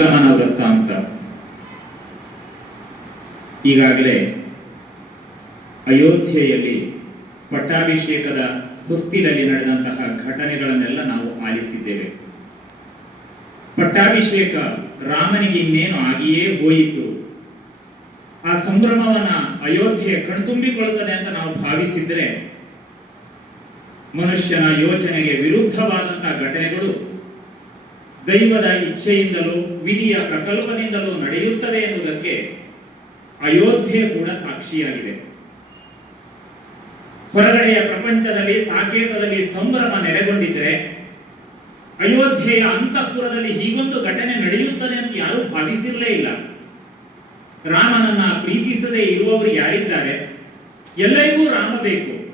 ವೃತ್ತ ಅಂತ. ಈಗಾಗಲೇ ಅಯೋಧ್ಯೆಯಲ್ಲಿ ಪಟ್ಟಾಭಿಷೇಕದ ಹೊಸ್ತಿಲಲ್ಲಿ ನಡೆದಂತಹ ಘಟನೆಗಳನ್ನೆಲ್ಲ ನಾವು ಆಲಿಸಿದ್ದೇವೆ. ಪಟ್ಟಾಭಿಷೇಕ ರಾಮನಿಗೆ ಇನ್ನೇನು ಆಗಿಯೇ ಹೋಯಿತು, ಆ ಸಂಭ್ರಮವನ್ನ ಅಯೋಧ್ಯೆ ಕಣ್ತುಂಬಿಕೊಳ್ಳುತ್ತದೆ ಅಂತ ನಾವು ಭಾವಿಸಿದ್ರೆ ಮನುಷ್ಯನ ಯೋಚನೆಗೆ ವಿರುದ್ಧವಾದಂತಹ ಘಟನೆಗಳು ದೈವದ ಇಚ್ಛೆಯಿಂದಲೂ, ವಿಧಿಯ ಪ್ರಕಲ್ಪದಿಂದಲೂ ನಡೆಯುತ್ತದೆ ಎನ್ನುವುದಕ್ಕೆ ಅಯೋಧ್ಯೆ ಕೂಡ ಸಾಕ್ಷಿಯಾಗಿದೆ. ಹೊರಗಡೆಯ ಪ್ರಪಂಚದಲ್ಲಿ, ಸಾಕೇತದಲ್ಲಿ ಸಂಭ್ರಮ ನೆಲೆಗೊಂಡಿದ್ದರೆ, ಅಯೋಧ್ಯೆಯ ಅಂತಃಪುರದಲ್ಲಿ ಹೀಗೊಂದು ಘಟನೆ ನಡೆಯುತ್ತದೆ ಅಂತ ಯಾರೂ ಭಾವಿಸಿರಲೇ ಇಲ್ಲ. ರಾಮನನ್ನ ಪ್ರೀತಿಸದೇ ಇರುವವರು ಯಾರಿದ್ದಾರೆ? ಎಲ್ಲರಿಗೂ ರಾಮ ಬೇಕು.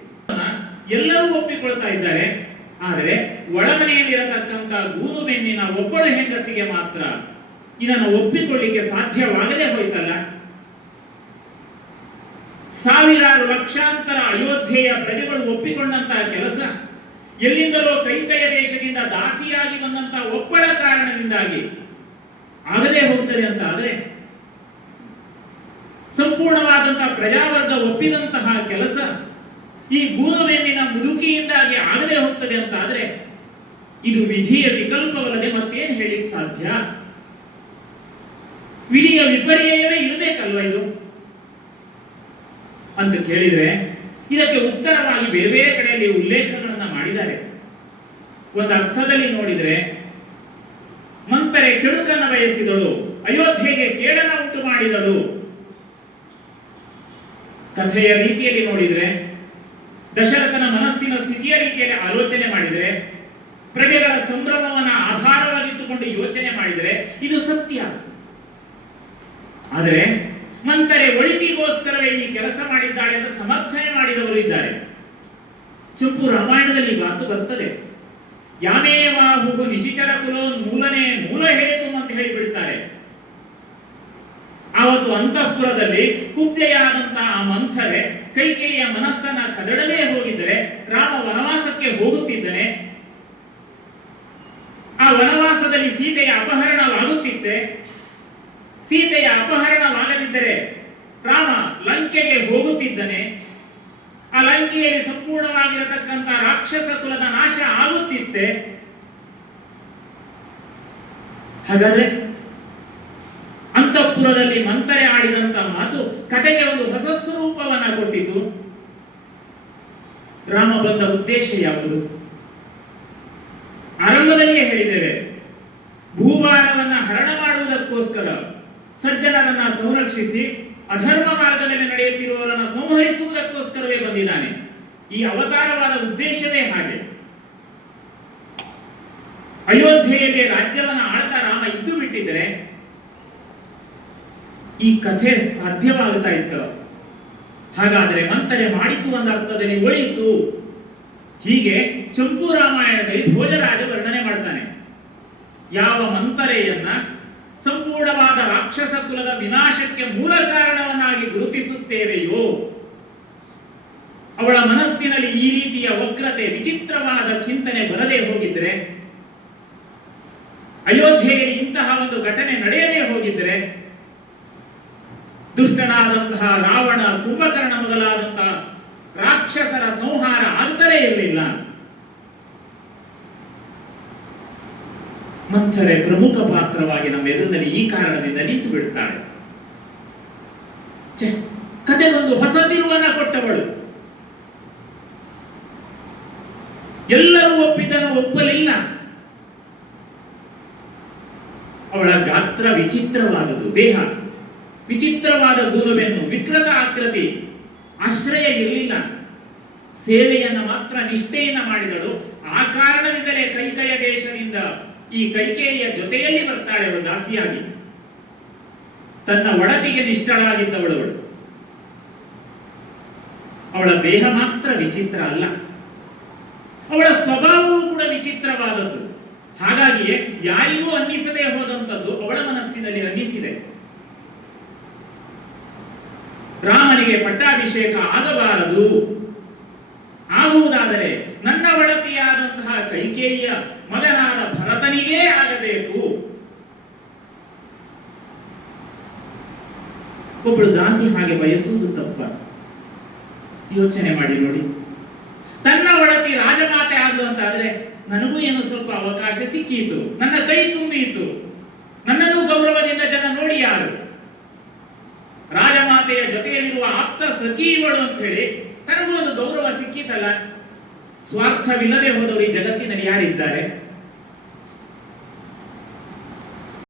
ಎಲ್ಲರೂ ಒಪ್ಪಿಕೊಳ್ತಾ ಇದ್ದಾರೆ. ಆದರೆ ಒಳಮನೆಯಲ್ಲಿರತಕ್ಕಂತಹ ಗೂನು ಬೆನ್ನಿನ ಒಬ್ಬಳು ಹೆಂಗಸಿಗೆ ಮಾತ್ರ ಇದನ್ನು ಒಪ್ಪಿಕೊಳ್ಳಿಕ್ಕೆ ಸಾಧ್ಯವಾಗದೆ ಹೋಯ್ತಲ್ಲ? ಸಾವಿರಾರು ಲಕ್ಷಾಂತರ ಅಯೋಧ್ಯೆಯ ಪ್ರಜೆಗಳು ಒಪ್ಪಿಕೊಂಡಂತಹ ಕೆಲಸ, ಎಲ್ಲಿಂದಲೋ ಕೈಕಯ ದೇಶದಿಂದ ದಾಸಿಯಾಗಿ ಬಂದಂತಹ ಒಪ್ಪಳ ಕಾರಣದಿಂದಾಗಿ ಆಗದೇ ಹೋಗ್ತದೆ ಅಂತ ಆದರೆ ಸಂಪೂರ್ಣವಾದಂತಹ ಪ್ರಜಾವರ್ಗ ಒಪ್ಪಿದಂತಹ ಕೆಲಸ ಈ ಗುಣವೇನಿನ ಮುದುಕಿಯಿಂದಾಗಿ ಆಗದೆ ಹೋಗ್ತದೆ ಅಂತ ಆದ್ರೆ ಇದು ವಿಧಿಯ ವಿಕಲ್ಪವಲ್ಲದೆ ಮತ್ತೇನು ಹೇಳಿಕ್ ಸಾಧ್ಯ? ವಿಧಿಯ ವಿಪರ್ಯಯವೇ ಇರಬೇಕಲ್ವ ಇದು? ಅಂತ ಕೇಳಿದ್ರೆ ಇದಕ್ಕೆ ಉತ್ತರವಾಗಿ ಬೇರೆ ಬೇರೆ ಕಡೆಯಲ್ಲಿ ಉಲ್ಲೇಖಗಳನ್ನ ಮಾಡಿದ್ದಾರೆ. ಒಂದು ಅರ್ಥದಲ್ಲಿ ನೋಡಿದ್ರೆ, ಮಂತರೆ ಕೆಡುಕನ ಬಯಸಿದಳು, ಅಯೋಧ್ಯೆಗೆ ಕೇಡನ ಉಂಟು ಮಾಡಿದಳು. ಕಥೆಯ ರೀತಿಯಲ್ಲಿ ನೋಡಿದ್ರೆ ದಶರಥನ ಮನಸ್ಸಿನ ಸ್ಥಿತಿಯ ರೀತಿಯಲ್ಲಿ ಆಲೋಚನೆ ಮಾಡಿದರೆ, ಪ್ರಜೆಗಳ ಸಂಭ್ರಮವನ್ನು ಆಧಾರವಾಗಿಟ್ಟುಕೊಂಡು ಯೋಚನೆ ಮಾಡಿದರೆ ಇದು ಸತ್ಯ. ಆದರೆ, ಮಂತರೆ ಒಳಿತಿಗೋಸ್ಕರವೇ ಈ ಕೆಲಸ ಮಾಡಿದ್ದಾಳೆ ಅಂತ ಸಮರ್ಥನೆ ಮಾಡಿದವರು ಇದ್ದಾರೆ. ಚುಪ್ಪು ರಾಮಾಯಣದಲ್ಲಿ ಮಾತು ಬರ್ತದೆ. ಯಾಮೇವಾಹು ನಿಶಿಚರ ಕುಲೋ ಮೂಲನೇ ಮೂಲ ಹೇತು ಅಂತ ಹೇಳಿಬಿಡ್ತಾರೆ ಆವತ್ತು ಅಂತಃಪುರದಲ್ಲಿ ಕುಬ್ಜೆಯಾದಂತಹ ಆ ಮಂಥರೆ ಕೈಕೇಯಿಯ ಮನಸ್ಸನ್ನ ಕದಡಲೇ ಹೋಗಿದ್ದರೆ, ರಾಮ ವನವಾಸಕ್ಕೆ ಹೋಗುತ್ತಿದ್ದನೆ. ಆ ವನವಾಸದಲ್ಲಿ ಸೀತೆಯ ಅಪಹರಣವಾಗುತ್ತಿತ್ತೆ. ಸೀತೆಯ ಅಪಹರಣವಾಗದಿದ್ದರೆ ರಾಮ ಲಂಕೆಗೆ ಹೋಗುತ್ತಿದ್ದನೆ. ಆ ಲಂಕೆಯಲ್ಲಿ ಸಂಪೂರ್ಣವಾಗಿರತಕ್ಕಂಥ ರಾಕ್ಷಸ ಕುಲದ ನಾಶ ಆಗುತ್ತಿತ್ತೆ. ಹಾಗಾದ್ರೆ ಅಂತಃಪುರದಲ್ಲಿ ಮಂತರೆ ಆಡಿದಂತ ಮಾತು ಕಥೆಗೆ ಒಂದು ಹೊಸ ಸ್ವರೂಪವನ್ನ ಕೊಟ್ಟಿತು. ರಾಮ ಬಂದ ಉದ್ದೇಶ ಯಾವುದು? ಆರಂಭದಲ್ಲಿಯೇ ಹೇಳಿದ್ದೇವೆ, ಭೂಭಾರವನ್ನ ಹರಣ ಮಾಡುವುದಕ್ಕೋಸ್ಕರ ಸಜ್ಜನರನ್ನ ಸಂರಕ್ಷಿಸಿ ಅಧರ್ಮ ಮಾರ್ಗದಲ್ಲಿ ನಡೆಯುತ್ತಿರುವವರನ್ನ ಸಂಹರಿಸುವುದಕ್ಕೋಸ್ಕರವೇ ಬಂದಿದ್ದಾನೆ. ಈ ಅವತಾರವಾದ ಉದ್ದೇಶವೇ ಹಾಗೆ. ಅಯೋಧ್ಯೆಯಲ್ಲಿ ರಾಜ್ಯವನ್ನ ಆಳ್ತಾ ರಾಮ ಇದ್ದು ಬಿಟ್ಟಿದ್ರೆ ಈ ಕಥೆ ಸಾಧ್ಯವಾಗ್ತಾ ಇತ್ತು. ಹಾಗಾದ್ರೆ ಮಂತರೆ ಮಾಡಿತು ಒಂದು ಅರ್ಥದಲ್ಲಿ ಒಳಿತು. ಹೀಗೆ ಚಂಪು ರಾಮಾಯಣದಲ್ಲಿ ಭೋಜರಾಜ ವರ್ಣನೆ ಮಾಡ್ತಾನೆ. ಯಾವ ಮಂತರೆಯನ್ನ ಸಂಪೂರ್ಣವಾದ ರಾಕ್ಷಸ ಕುಲದ ವಿನಾಶಕ್ಕೆ ಮೂಲ ಕಾರಣವನ್ನಾಗಿ ಗುರುತಿಸುತ್ತೇವೆಯೋ, ಅವಳ ಮನಸ್ಸಿನಲ್ಲಿ ಈ ರೀತಿಯ ವಕ್ರತೆ, ವಿಚಿತ್ರವಾದ ಚಿಂತನೆ ಬರದೇ ಹೋಗಿದ್ರೆ, ಅಯೋಧ್ಯೆಯಲ್ಲಿ ಇಂತಹ ಒಂದು ಘಟನೆ ನಡೆಯದೇ ಹೋಗಿದ್ರೆ ದುಷ್ಟನಾದಂತಹ ರಾವಣ ಕುಂಭಕರ್ಣ ಮೊದಲಾದಂತಹ ರಾಕ್ಷಸರ ಸಂಹಾರ ಆಗ್ತಲೇ ಇರಲಿಲ್ಲ. ಮಂಥರೆ ಪ್ರಮುಖ ಪಾತ್ರವಾಗಿ ನಮ್ಮ ಎದುರಿನಲ್ಲಿ ಈ ಕಾರಣದಿಂದ ನಿಂತು ಬಿಡ್ತಾಳೆ. ಕತೆ ಒಂದು ಹೊಸ ತಿರುವನ್ನ ಕೊಟ್ಟವಳು. ಎಲ್ಲರೂ ಒಪ್ಪಿದ್ದನ್ನು ಒಪ್ಪಲಿಲ್ಲ. ಅವಳ ಗಾತ್ರ ವಿಚಿತ್ರವಾದದ್ದು, ದೇಹ. ವಿಚಿತ್ರವಾದ ದೂರವೆಂದು ವಿಕೃತ ಆಕೃತಿ. ಆಶ್ರಯ ಇರಲಿಲ್ಲ. ಸೇವೆಯನ್ನು ಮಾತ್ರ ನಿಷ್ಠೆಯನ್ನು ಮಾಡಿದಳು. ಆ ಕಾರಣದಿಂದಲೇ ಕೈಕಯ ದೇಶದಿಂದ ಈ ಕೈಕೇಯಿಯ ಜೊತೆಯಲ್ಲಿ ಬರ್ತಾಳೆ ಅವಳು ದಾಸಿಯಾಗಿ. ತನ್ನ ಒಡತಿಗೆ ನಿಷ್ಠಳಾಗಿದ್ದವಳು ಅವಳು. ಅವಳ ದೇಹ ಮಾತ್ರ ವಿಚಿತ್ರ ಅಲ್ಲ. ಅವಳ ಸ್ವಭಾವವೂ ಕೂಡ ವಿಚಿತ್ರವಾದದ್ದು. ಹಾಗಾಗಿಯೇ ಯಾರಿಗೂ ಅನ್ನಿಸದೇ ಹೋದಂಥದ್ದು ಅವಳ ಮನಸ್ಸಿನಲ್ಲಿ ಅನ್ನಿಸಿದೆ. ರಾಮನಿಗೆ ಪಟ್ಟಾಭಿಷೇಕ ಆಗಬಾರದು. ಆಗುವುದಾದರೆ ನನ್ನ ಒಡತಿಯಾದಂತಹ ಕೈಕೇಯಿಯ ಮಗನಾದ ಭರತನಿಗೇ ಆಗಬೇಕು. ಒಬ್ಬಳು ದಾಸಿ ಹಾಗೆ ಬಯಸುವುದು ತಪ್ಪ. ಯೋಚನೆ ಮಾಡಿ ನೋಡಿ. ತನ್ನ ಒಡತಿ ರಾಜಮಾತೆ ಆಗುವಂತಾದ್ರೆ ನನಗೂ ಏನು ಸ್ವಲ್ಪ ಅವಕಾಶ ಸಿಕ್ಕಿತು. ನನ್ನ ಕೈ ತುಂಬಿಯಿತು ನನ್ನನ್ನು ಗೌರವದಿಂದ ಜನ ನೋಡಿ ಯಾರು? ರಾಜಮಾತೆಯ ಜೊತೆಯಲ್ಲಿರುವ ಆಪ್ತ ಸಖೀವಳು ಅಂತ ಹೇಳಿ ನನಗೂ ಒಂದು ಗೌರವ ಸಿಕ್ಕಿತಲ್ಲ. ಸ್ವಾರ್ಥವಿಲ್ಲದೆ ಹೋದವರು ಈ ಜಗತ್ತಿನಲ್ಲಿ ಯಾರಿದ್ದಾರೆ?